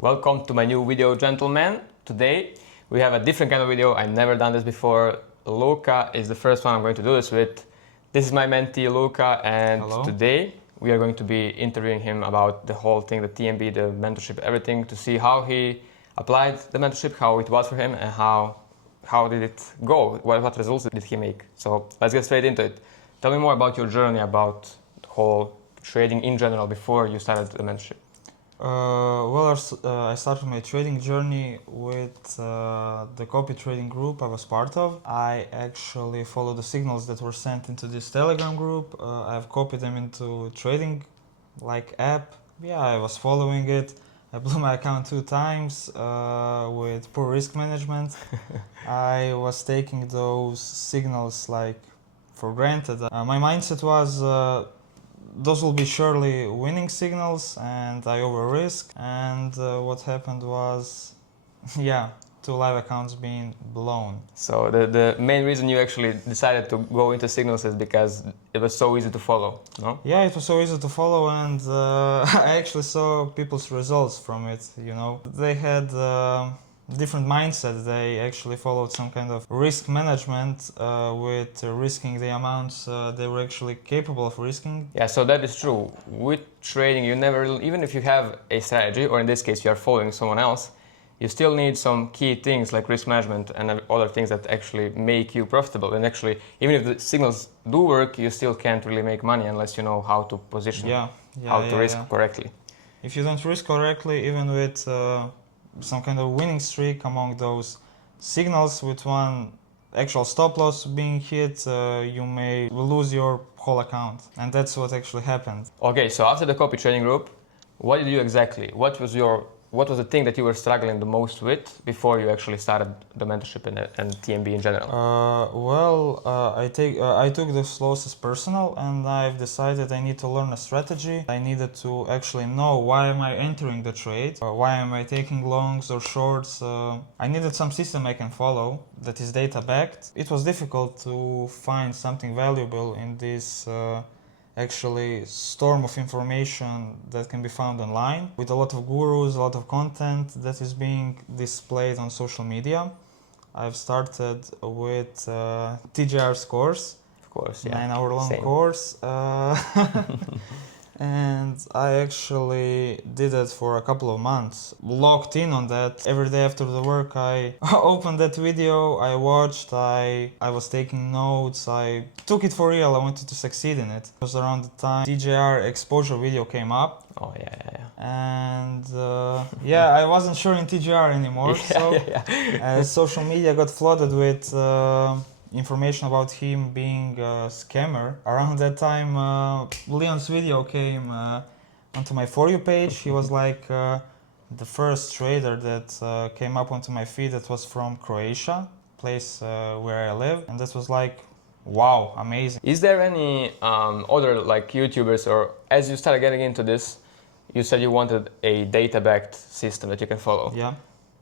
Welcome to my new video, gentlemen. Today we have a different kind of video. I've never done this before. Luka is the first one I'm going to do this with. This is my mentee Luka, and Hello. Today we are going to be interviewing him about the whole thing, the TMB, the mentorship, everything, to see how he applied the mentorship, how it was for him, and how did it go, what results did he make. So let's get straight into it. Tell me more about your journey, about the whole trading in general before you started the mentorship. I started my trading journey with the copy trading group I was part of. I actually followed the signals that were sent into this Telegram group. I've copied them into trading app. Yeah, I was following it. I blew my account 2 times with poor risk management. I was taking those signals for granted. My mindset was those will be surely winning signals, and I over-risk. And what happened was, yeah, 2 live accounts being blown. So the main reason you actually decided to go into signals is because it was so easy to follow, no? Yeah, it was so easy to follow, and I actually saw people's results from it, you know. They had different mindset. They actually followed some kind of risk management with risking the amounts they were actually capable of risking. Yeah, so that is true. With trading, you never, even if you have a strategy, or in this case you are following someone else, you still need some key things like risk management and other things that actually make you profitable. And actually, even if the signals do work, you still can't really make money unless you know how to position, how to risk correctly. If you don't risk correctly, even with some kind of winning streak among those signals, with one actual stop loss being hit, you may lose your whole account. And that's what actually happened. Okay, so after the copy trading group, what did you do exactly? What was the thing that you were struggling the most with before you actually started the mentorship and TMB in general? I took this loss as personal, and I've decided I need to learn a strategy. I needed to actually know why am I entering the trade, why am I taking longs or shorts. I needed some system I can follow that is data backed. It was difficult to find something valuable in this actually storm of information that can be found online, with a lot of gurus, a lot of content that is being displayed on social media. I've started with TJR's course. Of course, yeah. 9-hour-long course. And I actually did it for a couple of months, locked in on that. Every day after the work I opened that video, I watched, I was taking notes, I took it for real, I wanted to succeed in it. It was around the time TJR exposure video came up. Oh yeah. And I wasn't sure in TJR anymore, social media got flooded with information about him being a scammer. Around that time, Leon's video came onto my For You page. He was the first trader that came up onto my feed that was from Croatia, place where I live, and that was wow, amazing. Is there any other YouTubers, or as you started getting into this, you said you wanted a data-backed system that you can follow? Yeah.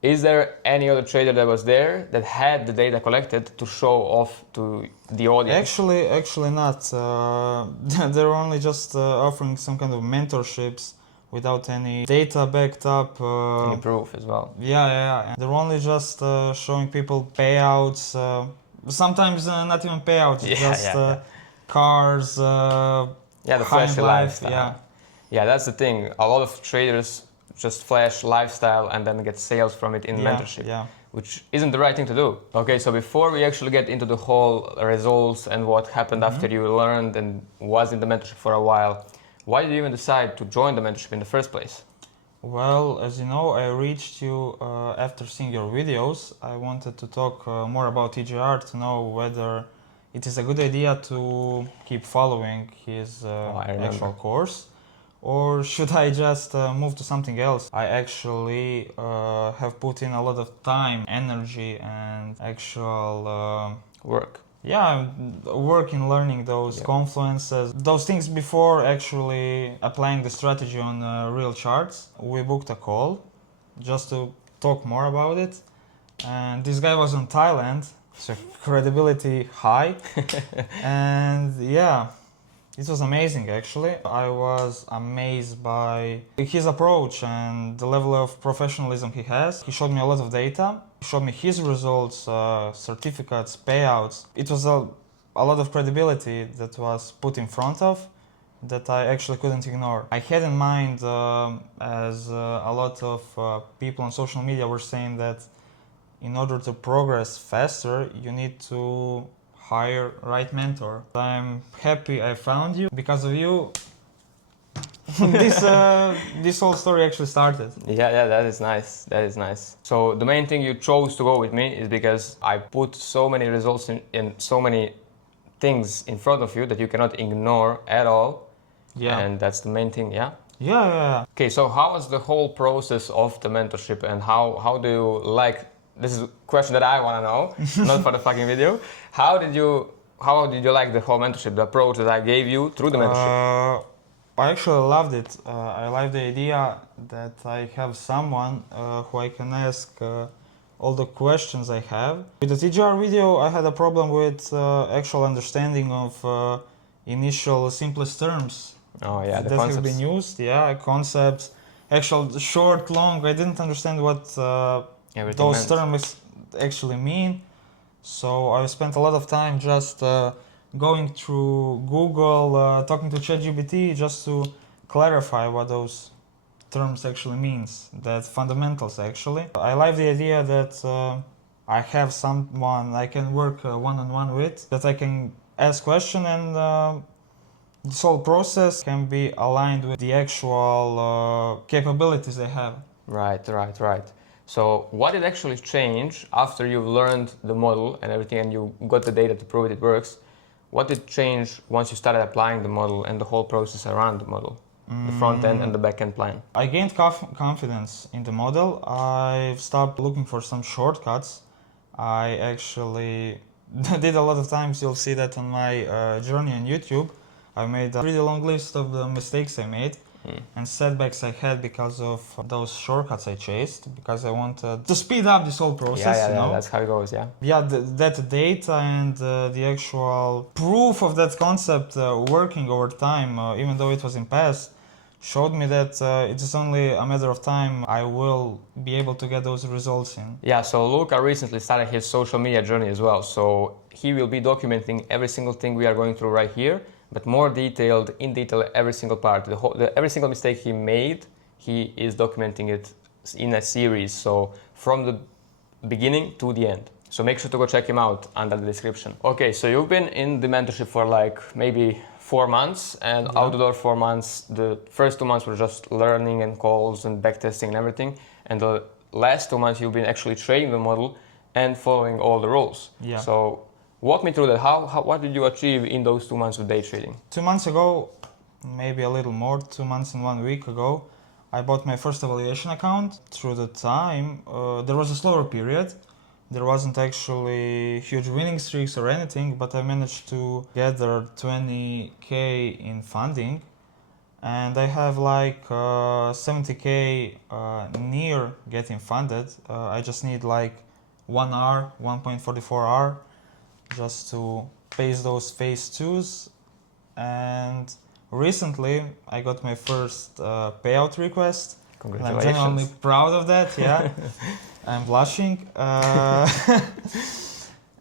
Is there any other trader that was there that had the data collected to show off to the audience? Actually not. They were only just offering some kind of mentorships without any data backed up. Any proof as well. Yeah. They were only just showing people payouts. Sometimes not even payouts, cars. The flashy lifestyle. Yeah, that's the thing. A lot of traders just flash lifestyle and then get sales from it in mentorship, which isn't the right thing to do. Okay, so before we actually get into the whole results and what happened after you learned and was in the mentorship for a while, why did you even decide to join the mentorship in the first place? Well, as you know, I reached you after seeing your videos. I wanted to talk more about TJR to know whether it is a good idea to keep following his actual course, or should I just move to something else? I actually have put in a lot of time, energy, and actual work. Yeah, work in learning those confluences, those things before actually applying the strategy on real charts. We booked a call just to talk more about it. And this guy was in Thailand, so credibility high. And It was amazing, actually. I was amazed by his approach and the level of professionalism he has. He showed me a lot of data. He showed me his results, certificates, payouts. It was a lot of credibility that was put in front of that I actually couldn't ignore. I had in mind, as a lot of people on social media were saying, that in order to progress faster, you need to hire right mentor. I'm happy I found you. Because of you, this whole story actually started. Yeah, that is nice. That is nice. So the main thing you chose to go with me is because I put so many results in so many things in front of you that you cannot ignore at all. Yeah. And that's the main thing, yeah? Yeah. Okay, so how was the whole process of the mentorship, and how do you like, this is a question that I want to know, not for the fucking video. How did you like the whole mentorship, the approach that I gave you through the mentorship? I actually loved it. I like the idea that I have someone who I can ask all the questions I have. With the TGR video, I had a problem with actual understanding of initial simplest terms. Oh yeah, the that concepts. have been used. Yeah, concepts, actual short, long. I didn't understand what those terms actually mean. So I spent a lot of time just going through Google, talking to ChatGPT just to clarify what those terms actually means, that fundamentals actually. I like the idea that I have someone I can work one-on-one with, that I can ask question, and this whole process can be aligned with the actual capabilities they have. Right. So what did actually change after you learned the model and everything and you got the data to prove it works? What did change once you started applying the model and the whole process around the model? The front end and the back end plan? I gained confidence in the model. I've stopped looking for some shortcuts. I actually did a lot of times, you'll see that on my journey on YouTube. I made a pretty long list of the mistakes I made and setbacks I had because of those shortcuts I chased, because I wanted to speed up this whole process. Yeah, that's how it goes, yeah. Yeah, that data and the actual proof of that concept working over time, even though it was in past, showed me that it is only a matter of time I will be able to get those results in. Yeah, so Luka recently started his social media journey as well. So he will be documenting every single thing we are going through right here, but more detailed, in detail, every single part. Every single mistake he made, he is documenting it in a series. So from the beginning to the end. So make sure to go check him out under the description. Okay, so you've been in the mentorship for like maybe 4 months, and out the door 4 months. The first 2 months were just learning and calls and backtesting and everything. And the last 2 months you've been actually training the model and following all the rules. Yeah. So walk me through that. What did you achieve in those 2 months of day trading? 2 months ago, maybe a little more, 2 months and 1 week ago, I bought my first evaluation account. Through the time, there was a slower period. There wasn't actually huge winning streaks or anything, but I managed to gather 20k in funding, and I have like 70k near getting funded. I just need like 1 hour, 1.44 hour, just to pace those phase 2s. And recently I got my first payout request. Congratulations. I'm genuinely proud of that, yeah. I'm blushing.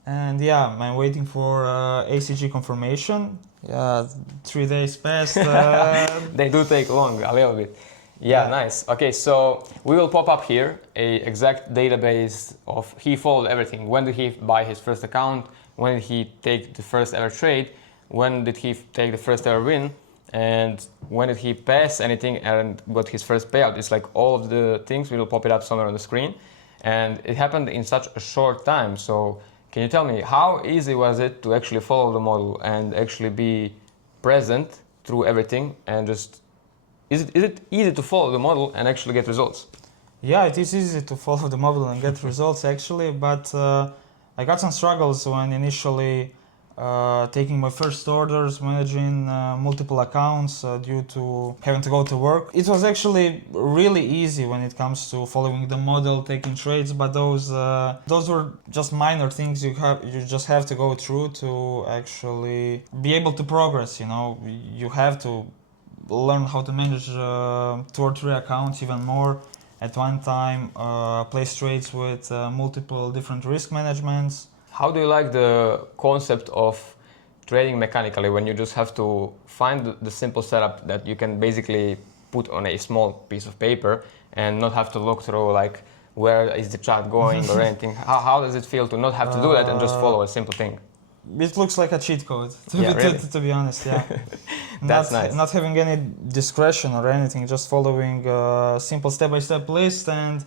And yeah, I'm waiting for ACG confirmation. Yeah, 3 days passed. They do take long, a little bit. Yeah, nice. Okay, so we will pop up here a exact database of he followed everything. When did he buy his first account? When did he take the first ever trade? When did he take the first ever win? And when did he pass anything and got his first payout? It's like all of the things. We will pop it up somewhere on the screen. And it happened in such a short time. So can you tell me, how easy was it to actually follow the model and actually be present through everything? And just, is it easy to follow the model and actually get results? Yeah, it is easy to follow the model and get results actually, but I got some struggles when initially taking my first orders, managing multiple accounts due to having to go to work. It was actually really easy when it comes to following the model, taking trades, but those were just minor things you just have to go through to actually be able to progress. You have to learn how to manage 2 or 3 accounts even more at one time, place trades with multiple different risk managements. How do you like the concept of trading mechanically when you just have to find the simple setup that you can basically put on a small piece of paper and not have to look through like where is the chart going or anything? How does it feel to not have to do that and just follow a simple thing? It looks like a cheat code, Really? to be honest, yeah. That's nice. Not having any discretion or anything, just following a simple step-by-step list and...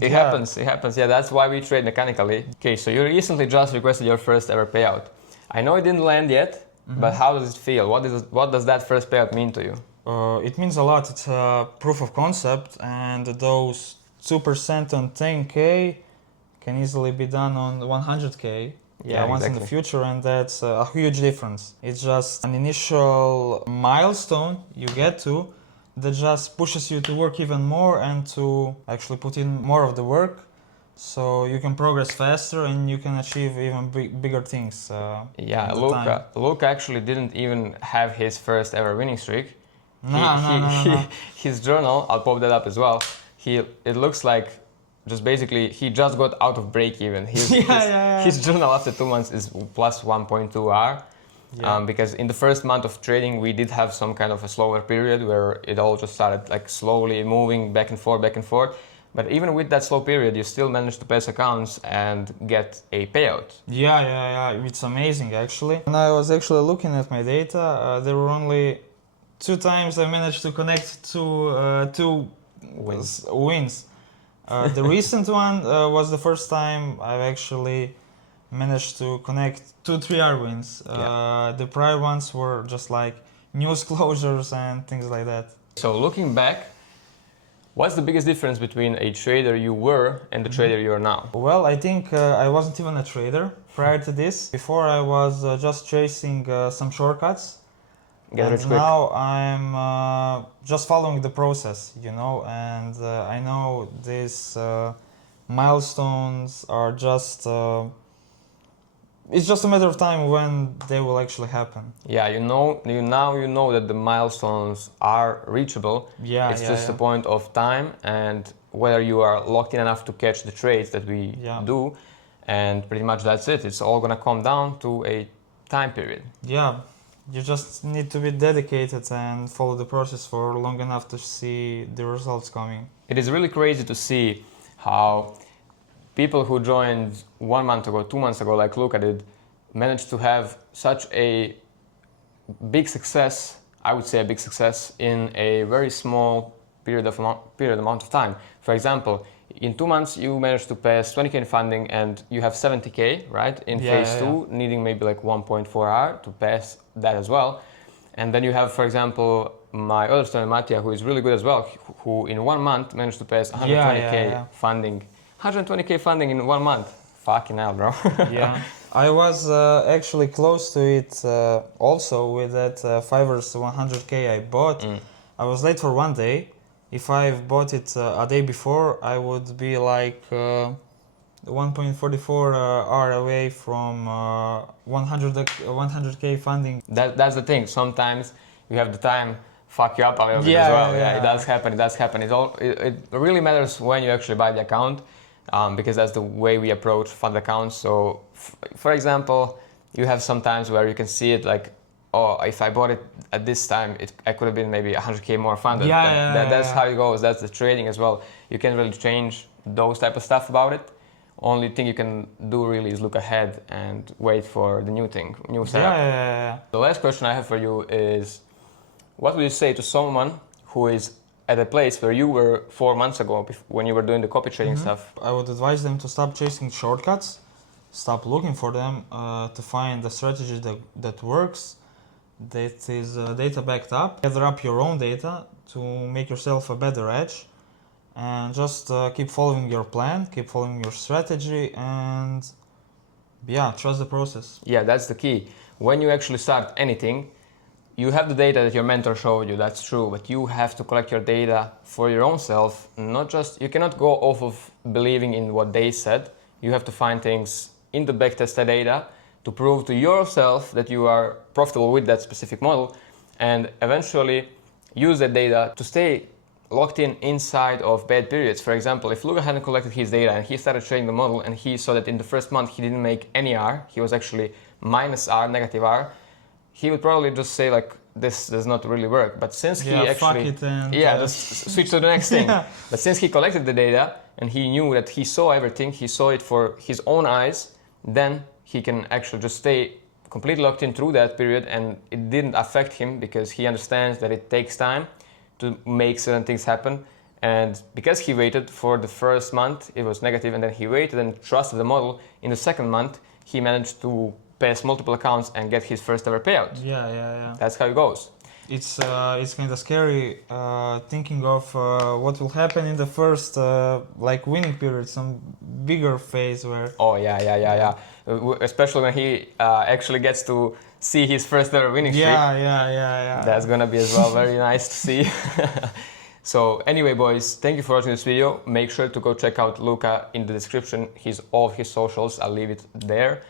It happens, yeah, that's why we trade mechanically. Okay, so you recently just requested your first ever payout. I know it didn't land yet, but how does it feel? What does that first payout mean to you? It means a lot. It's a proof of concept, and those 2% on 10K can easily be done on 100K. Once in the future, and that's a huge difference. It's just an initial milestone you get to that just pushes you to work even more and to actually put in more of the work, so you can progress faster and you can achieve even bigger things. Luka actually didn't even have his first ever winning streak. No. His journal, I'll pop that up as well. It looks like just basically he just got out of break even. His journal after 2 months is plus 1.2 R. Because in the first month of trading we did have some kind of a slower period where it all just started like slowly moving back and forth. But even with that slow period, you still managed to pass accounts and get a payout. Yeah. It's amazing actually. When I was actually looking at my data, there were only 2 times I managed to connect two wins. The recent one was the first time I've actually managed to connect 2 3R wins. The prior ones were just like news closures and things like that. So looking back, what's the biggest difference between a trader you were and the trader you are now? Well, I think I wasn't even a trader prior to this. Before I was just chasing some shortcuts. Now I'm just following the process, and I know these milestones are just... it's just a matter of time when they will actually happen. Yeah, you know that the milestones are reachable. It's just a point of time and whether you are locked in enough to catch the trades that we do, and pretty much that's it. It's all gonna come down to a time period. Yeah, you just need to be dedicated and follow the process for long enough to see the results coming. It is really crazy to see how people who joined 1 month ago, 2 months ago, like Luka did, managed to have such a big success, I would say a big success, in a very small period amount of time. For example, in 2 months you managed to pass 20K in funding and you have 70K, right? In phase 2, needing maybe like 1.4R to pass that as well. And then you have, for example, my other student, Matija, who is really good as well, who in 1 month managed to pass 120K funding. 120K funding in 1 month. Fucking hell, bro. Yeah. I was actually close to it also with that Fiverr's 100K I bought. I was late for 1 day. If I bought it a day before, I would be like 1.44 R away from 100K funding. That's the thing. Sometimes you have the time fuck you up a little bit as well. It does happen. It really matters when you actually buy the account, because that's the way we approach fund accounts. So, for example, you have some times where you can see it like, oh, if I bought it at this time, I could have been maybe 100K more funded. That's how it goes. That's the trading as well. You can't really change those type of stuff about it. Only thing you can do really is look ahead and wait for the new setup. The last question I have for you is, what would you say to someone who is at a place where you were 4 months ago when you were doing the copy trading stuff? I would advise them to stop chasing shortcuts, stop looking for them, to find a strategy that works, that is data backed up. Gather up your own data to make yourself a better edge, and just keep following your plan, keep following your strategy, and Yeah, trust the process. Yeah, that's the key. When you actually start anything, you have the data that your mentor showed you, that's true, but you have to collect your data for your own self, not just, you cannot go off of believing in what they said. You have to find things in the backtested data to prove to yourself that you are profitable with that specific model, and eventually use that data to stay locked in inside of bad periods. For example, if Luka hadn't collected his data and he started trading the model and he saw that in the first month he didn't make any R, he was actually minus R, negative R, he would probably just say like, this does not really work. But since he actually, fuck it and, just switch to the next thing. Yeah. But since he collected the data and he knew that he saw everything, he saw it for his own eyes, then he can actually just stay completely locked in through that period, and it didn't affect him because he understands that it takes time to make certain things happen. And because he waited for the first month, it was negative, and then he waited and trusted the model. In the second month, he managed to pass multiple accounts and get his first ever payout. Yeah. That's how it goes. It's kind of scary thinking of what will happen in the first like winning period, some bigger phase where. Oh yeah. Especially when he actually gets to see his first ever winning streak. Yeah. That's gonna be as well very nice to see. So anyway, boys, thank you for watching this video. Make sure to go check out Luka in the description. All of his socials, I'll leave it there.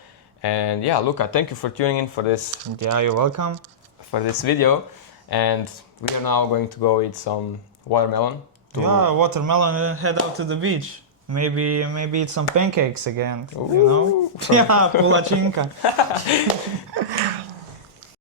And yeah, Luka, thank you for tuning in for this. Yeah, you're welcome. For this video, and we are now going to go eat some watermelon. Yeah, watermelon, and head out to the beach. Maybe eat some pancakes again. Ooh. You know? Yeah, pulachinka.